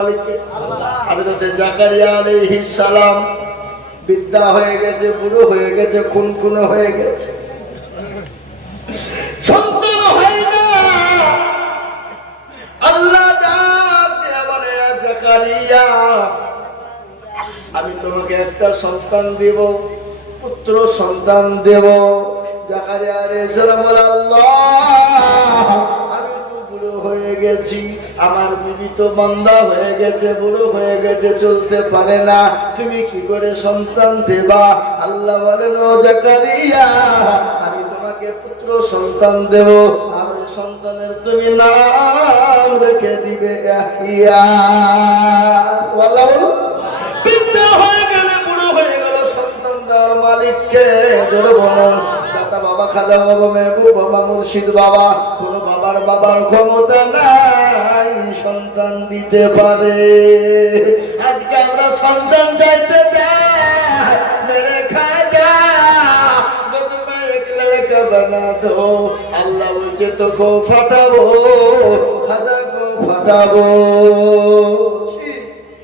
সন্তান আমি তোমাকে একটা সন্তান দেব পুত্র সন্তান দেব। জাকারিয়া আলাইহিস সালাম আল্লাহ গেছি, আমার বিবি তো বান্দা হয়ে গেছে, বুড়ো হয়ে গেছে, চলতে পারে না। তুমি কি করে সন্তান দেবা? আল্লাহ বলেন জাকারিয়া, আমি তোমাকে পুত্র সন্তান দেব। আর সন্তানের তুমি নাম রেখে দিবে বুড়ো হয়ে সন্তান দেওয়ার মালিককে বাবা খাজা বাবা, মেহবুব বাবা, মুর্শিদ বাবা, কোন বাবার বাবার ক্ষমতা নাই। সন্তান দিতে পারে। আজকে আমরা সন্তান চাইতে যাই মেরে খাজা বদমে বানা দো আল্লাহ বলছে তো কো ফাটাবো খাজা কো ফাটাবো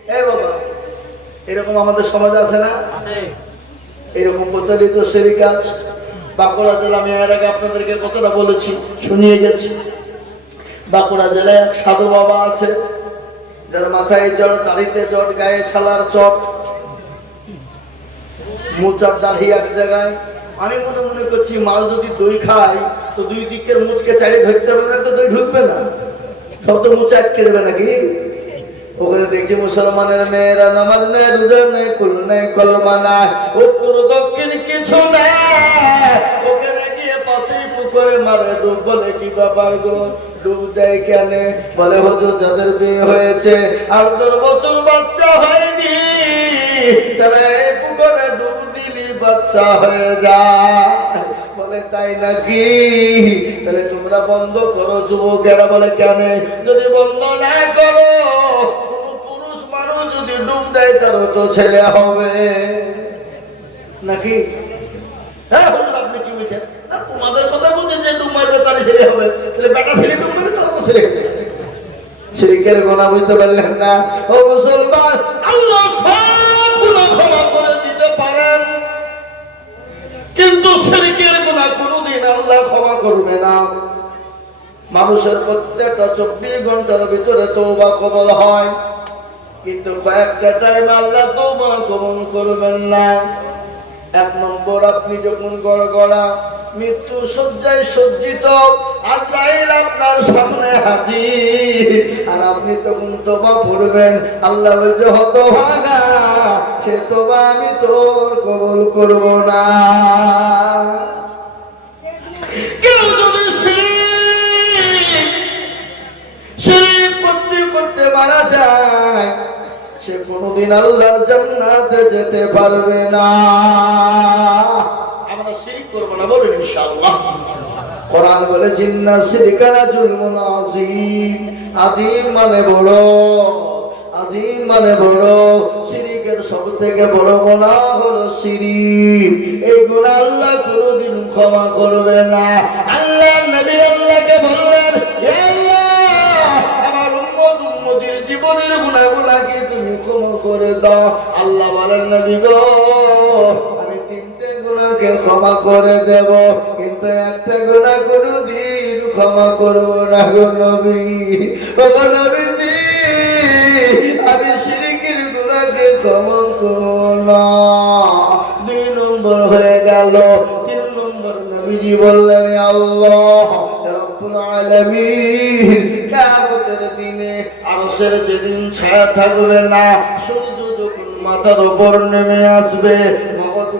এ বাবা এরকম আমাদের সমাজে আছে না? এরকম প্রচলিত সেরি কাজ বাঁকুড়া জেলা আমি এর আগে আপনাদেরকে কতটা বলেছি শুনিয়ে গেছি। বাঁকুড়া জেলায় এক সাধু বাবা আছে, যার মাথায় জট দাড়িতে জট গায়ে ছালার চট মুচার দাড়ি এক জায়গায়, আমি মনে মনে করছি মাল যদি দই খাই, তো দুই দিকের মুচকে চাইলে ধরতে হবে, না তো দই ঢুকবে না? সব তো মুচে আটকে দেবে নাকি? ওখানে দেখছি মুসলমানের মেয়েরা নামাজ নেয়, রোজা নেয়, কুল নেয়, কলমা নাই উত্তর, দক্ষিণ কিছু নেই ওখানে গিয়ে পাশেই পুকুরে মারে ডুব বলে কি ব্যাপার গো? ডুব দেয় বলে যাদের বিয়ে হয়েছে, আর তোর বছর বাচ্চা হয়নি, তারা ডুব বাচ্চা হয়ে তাই নাকি? তাহলে তোমরা বন্ধ করো যুবকেরা। বলে, কেন? যদি বন্ধ না করো পুরুষ মানুষ যদি ডুব দেয়, তারও তো ছেলে হবে। নাকি? হ্যাঁ আপনি কি বলছেন তোমাদের কথা যে ছেলে হবে। তাহলে বেটা ছেলে তো ছেলে। শিরিকের গোনা বুঝতে পারলেন না। ও মুসলমান, আল্লাহ সবগুলো ক্ষমা করে দিতে পারেন। কিন্তু শিরিকের কোনোদিন আল্লাহ ক্ষমা করবে না। মানুষের প্রত্যেকটা চব্বিশ ঘণ্টার ভিতরে তৌবা কবল হয়। কিন্তু কয়েকটা টাইম আল্লাহ তৌবা কবল করবেন না। এক নম্বর, আপনি যখন গড়গড়া মৃত্যু সজ্জায় সজ্জিত। আজরাইল আপনার সামনে হাজির। আর আপনি তখন তোবা পড়বেন আল্লাহ বলছে হত ভাগা সে তোবা আমি তোর কবল করব না। সে কোনোদিন আল্লাহর জান্নাতে যেতে পারবে না। না বলুন কোরআন বলে, জিন্না জুলমুন আযীম আযীম মানে বড় আযীম মানে বড়। বড় হলো এই গুনাহ আল্লাহ কোনোদিন ক্ষমা করবে না। আল্লাহ, নবী আল্লাহকে বললেন আমার উম্মত উম্মতির জীবনের তুমি ক্ষমা করে দাও। আল্লাহ বলেন, নবী গো ক্ষমা করে দেব, কিন্তু একটা গুনাহ কোনোদিন ক্ষমা করব না গো নবী। গো নবীজি আমি শিরিকের গুনাহকে ক্ষমা করব না। দুই নম্বর হয়ে গেল, তিন নম্বর নবীজি বললেন আল্লাহ দিনে যেদিন ছায়া থাকবে না, সূর্য যখন মাথার উপর নেমে আসবে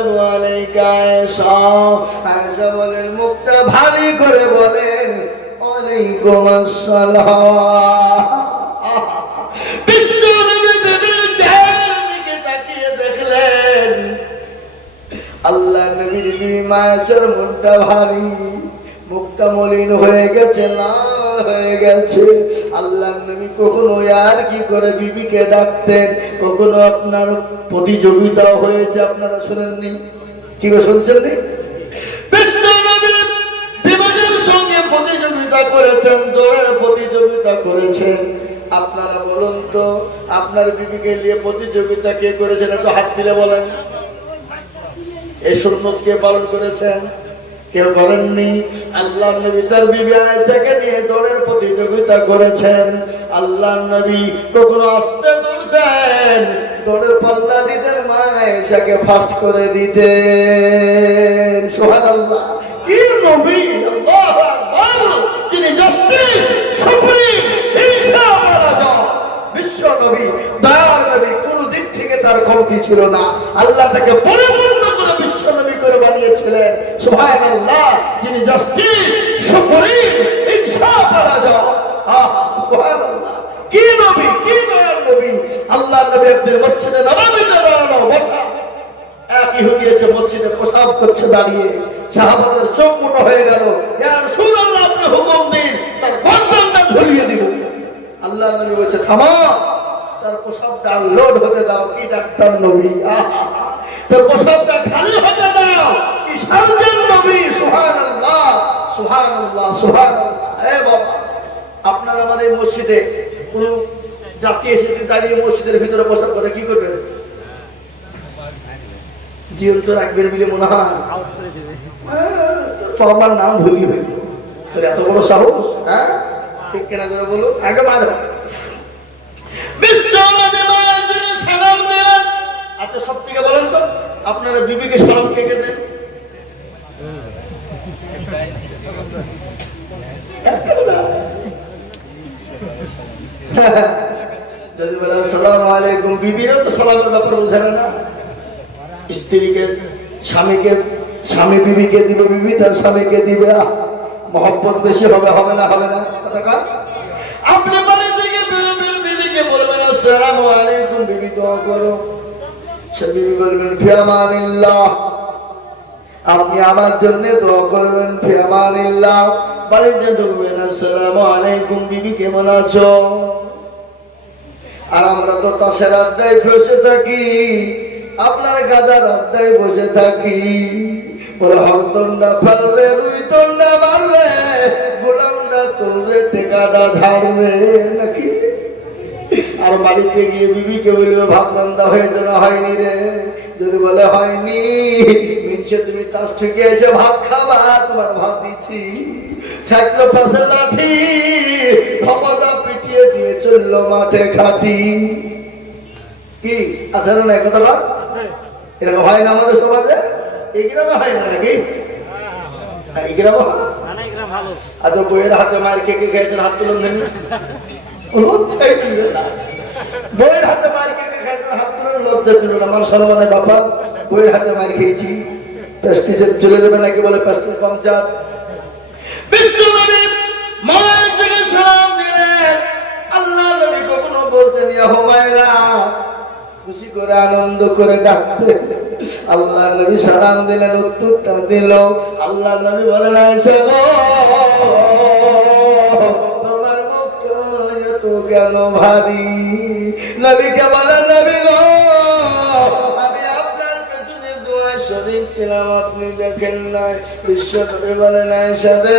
মুক্ত আলাইকা ভারী করে বলেন, ওয়ালাইকুম আসসালাম। আল্লাহ নবীর মায়াসের ভারী মলিন হয়ে গেছে না হয়ে গেছে। আল্লাহ নবী কখনো আর কি করে বিবিকে ডাকতেন? কখনো আপনার প্রতিযোগিতা হয়েছে, আপনারা শুনেননি? কি শুনছেন প্রতিযোগিতা করেছেন দৌড়ের প্রতিযোগিতা করেছেন। আপনারা বলুন তো, আপনার বিবিকে নিয়ে প্রতিযোগিতা কে করেছেন? হাত তুলে বলেন। এই সুন্নত কে পালন করেছেন? কেউ করেননি আল্লাহ নবী তার নিয়ে দৌড়ের প্রতিযোগিতা করেছেন। আল্লাহ নবী কখনো দৌড়ের পাল্লা দিতেন, মা ফাস্ট করে দিতেন। সুবহানাল্লাহ। কি নবী, আল্লাহু জাস্টিস, সুপ্রিম, হিংসা মারা যাও বিশ্ব নবী, দয়ার নবী, কোন দিক থেকে তার কমতি ছিল না। আল্লাহ তাকে পরিপূর্ণ করে বিশ্ব নবী করে বানিয়েছিলেন সুবহানাল্লাহ, যিনি জাস্টিস সুপ্রিম সুবহানাল্লাহ। কি নবী কি নবী? আল্লাহ নবী একদিন মসজিদে বসা এক ইহুদি এসে মসজিদে করছে দাঁড়িয়ে, সাহাবাদের চোখ হয়ে গেল। আপনি হুকুম দিন, তার ঝুলিয়ে দিব। আল্লাহ নবী বলছে, থামা, তার প্রসাবটা লোড হতে দাও, কি ডাক্তার নবী? আহা! তার খালি হতে দাও। সার্জেন নবী সুবহানাল্লাহ আপনার এই মসজিদে কোন জাতি এসে দাঁড়িয়ে মসজিদের ভিতরে প্রসাব করে কি করবেন? জীবন্ত রাখবেন বলে মনে হয়। নাম ভুলি তোর এত বড় সাহস হ্যাঁ? ঠিক কেনা করে বলো? আগে মার। আচ্ছা সব থেকে বলেন তো, আপনারা বিবিকে সালাম কে কে দেন যদি বলেন সালাম আলাইকুম না। স্ত্রীকে, স্বামীকে, স্বামী বিবিকে দিবে বিবি, তার স্বামীকে দিবে। মহব্বত বেশি হবে হবে না হবে না? আপনি আমার জন্য দোয়া করবেন, ফিয়ামানিল্লাহ। বাড়িতে ঢুকবেন আসসালামু আলাইকুম, বিবি, কেমন আছো? আর আমরা তো তাসের আড্ডায় বসে থাকি, আপনার গাজার আড্ডায় বসে থাকি। আর বাড়িতে গিয়ে বিবিকে বলবে ভাত রান্দা হয়েছে না হয়নি রে? যদি বলে, হয়নি, মিনছে, তুমি তাস থেকে এসে ভাত খাবা, তোমার ভাত দিচ্ছি। লাঠি দিয়ে চলল মাঠে খাটি কি? আছে না নাই কথা এরকম হয় না আমাদের সমাজে? এই গ্রামে হয় না নাকি? হ্যাঁ, এই গ্রামে আচ্ছা বইয়ের হাতে মায়ের কে কে খেয়েছেন হাত তুলুন দেন লজ্জাই ছিল। না। বইয়ের হাতে মায়ের কে কে খেয়েছেন হাত তুলুন লজ্জা ছিল না। আমার সলমানে বাবা বইয়ের হাতে মায়ের খেয়েছি। চলে যাবে নাকি বলে কম চাপ। মায়ের কখনো বলতেন খুশি করে আনন্দ করে ডাকতে। আল্লাহ নবী সালাম দিলেন, উত্তরটা দিল আল্লাহ নবী বলেন তোমার এত কেন ভারী? বলেন, নবী ছিলাম, আপনি দেখেন নাই। বিশ্ব নবী বলেন, আয়েশা রে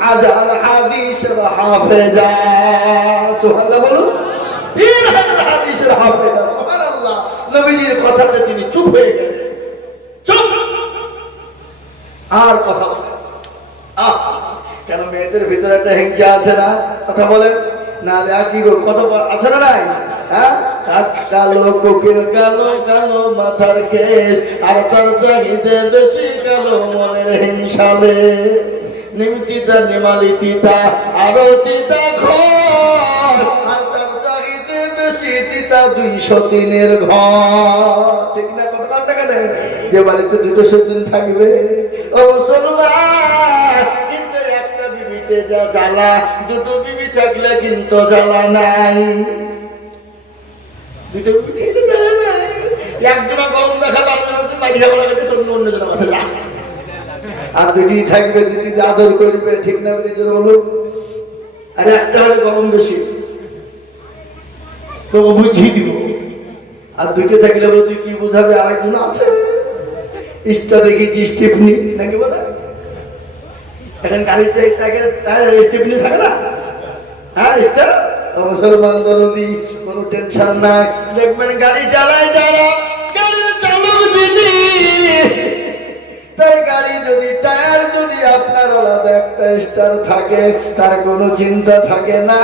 হাজার হাদিসের হাফেজা। সুবহানাল্লাহ বলুন। তিন হাজার তিনি চুপ চুপ। আর কথা আহ, কেন মেয়েদের ভিতরে একটা হিংসা আছে না? কথা বলেন। না রে কি কত আছে না নাই? হ্যাঁ? কালো কোকিল কালো কালো মাথার কেশ। আর তার চাহিদে বেশি গেল মনের হিংসালে। নিমতিতা নিমালি তিতা আরও ঘর। আর তার চাহিতে বেশি তিতা দুইশো তিনের ঘর। ঠিক না কান্না কেন যে বাড়িতে দুটো সেদিন থাকবে। ও মুসলমান কিন্তু একটা বিবিতে যা জ্বালা, দুটো বিবি থাকলে কিন্তু জ্বালা নাই। দুটো বিবি থাকলে জ্বালা নাই। একজনা গরম দেখালে আপনার খাবার লাগে অন্য অন্যজনের কথা যা থাকবে আদর করবে, ঠিক না একটা হলে গরম বেশি? বুঝিয়ে দিব। আর দুটো থাকলে তুই কি আছে? ইস্টা দেখেছি স্টিফনি। নাকি বলে? এখন গাড়িতে টায়ার স্টিফনি থাকে না? হ্যাঁ ইস্টা? মুসলমান দরদি কোনো টেনশন নাই। দেখবেন গাড়ি চালায় যারা আপনার আলাদা একটা স্টার থাকে, তার কোনো চিন্তা থাকে না।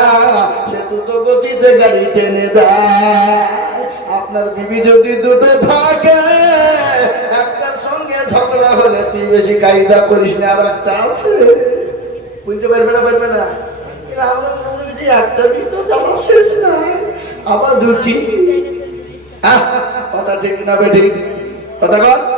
সে দ্রুত গতিতে গাড়ি টেনে দেয়। আপনার বিবি যদি দুটো থাকে, একটার সঙ্গে ঝগড়া হলে তুই বেশি কায়দা করিস না, আর একটা আছে। বুঝতে পারবে না পারবে না? আমরা মনে যে একটা দিন তো চালা শেষ না। আবার দুটি। কথা ঠিক না, বেঠিক। কথা কর।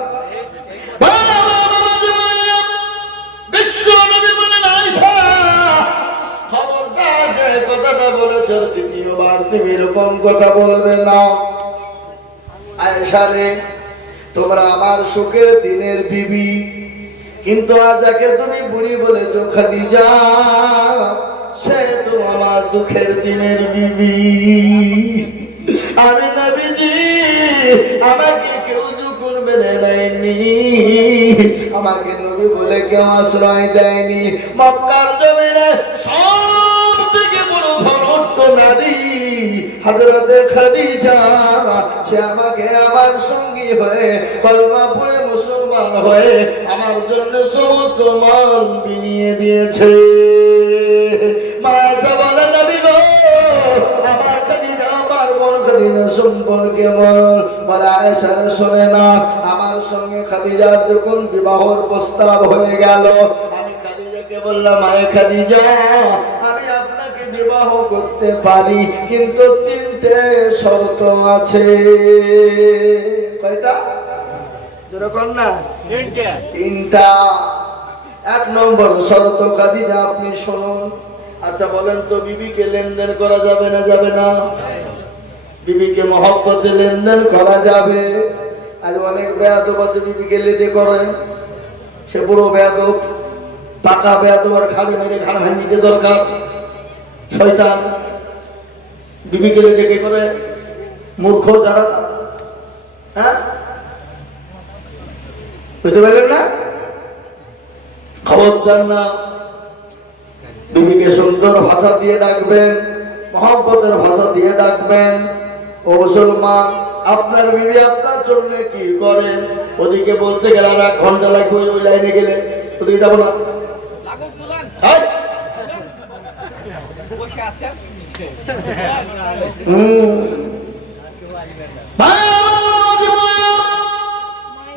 দ্বিতীয়বার তুমি এরকম কথা বলবে না? আয়সারে তোমরা আমার সুখের দিনের বিবি। কিন্তু তুমি বুড়ি সে তো আমার দুঃখের দিনের বিবি। আমি আমাকে কেউ যখন মেনে নেয়নি। আমাকে নবী বলে কেউ আশ্রয় দেয়নি। মক্কার জমিনে সব হাজরাতে সে আমাকে আমার সঙ্গী হয়ে কলমা পড়ে মুসলমান হয়ে আমার জন্য সমস্ত মান বিনিয়ে দিয়েছে। সম্পর্কে বল। শোনে না, আমার সঙ্গে খাদিজার যখন বিবাহর প্রস্তাব হয়ে গেল, আমি খাদিজাকে বললাম, আয় খাদিজা বিবাহ করতে পারি কিন্তু তিনটে শর্ত আছে। কয়টা? যেরকম না। তিনটা। এক নম্বর শর্ত খাদিজা আপনি শুনুন। আচ্ছা বলেন তো বিবিকে লেনদেন করা যাবে না যাবে না? বিবিকে মহব্বতে লেনদেন করা যাবে। আজ অনেক বেয়াদব আছে বিবিকে লেদে করে। সে পুরো বেয়াদব। পাকা বেয়াদব আর খালি মেরে ঘাড় ভাঙিতে দরকার। শয়তান বিবিকে লেদে কে করে? মূর্খ যারা হ্যাঁ? বুঝতে পারলেন না? খবরদার না। বিবিকে সুন্দর ভাষা দিয়ে ডাকবেন মহব্বতের ভাষা দিয়ে ডাকবেন। ও মুসলমান আপনার বিবি আপনার জন্য কি করে? ওদিকে বলতে গেলে আর এক ঘণ্টা লাগবে ওই- ওই লাইনে গেলে। ওদিকে যাব না।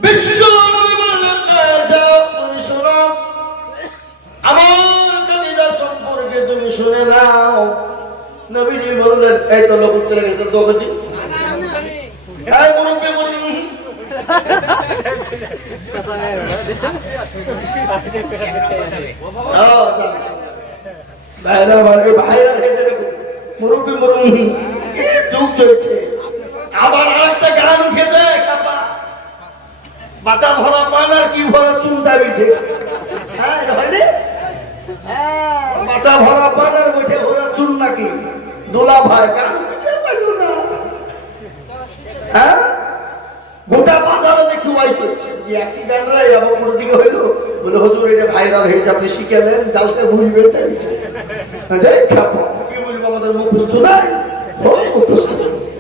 বিশ্ব নবী বললেন, "আয়েশা, তুমি শোনো, নাও নবীজি বললেন এই তো লোক চলে গেছে তোকে দি এই মুরব্বি মুরব্বি হ্যাঁ, যা। ভাইরা এই ভাইরা হয়ে যাবে মুরব্বি মুরব্বি কি যুগ চলছে। আবার আরেকটা গান উঠেছে কাপা। ভরা পান আর কি ভরা চুল দাবিছে হ্যাঁ হয়। রে? মাথা ভরা পান আর বসে ভরা চুল নাকি? দোলা ভাই গান বুঝতে পারল না। গোটা বাজারে দেখি ওয়াই চলছে। যে একই গানরা এবার দিকে হইল। বলে হুজুর এটা ভাইরাল হয়েছে আপনি শিখালেন জালতে ভুলবেন তাই। কি বলব আমাদের মুখ বুঝছ না ও,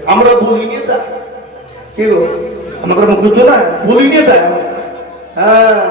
আমরা বলি নিয়ে তাই কি আমাদের মুখ নাই? বলি নিয়ে তাই হ্যাঁ।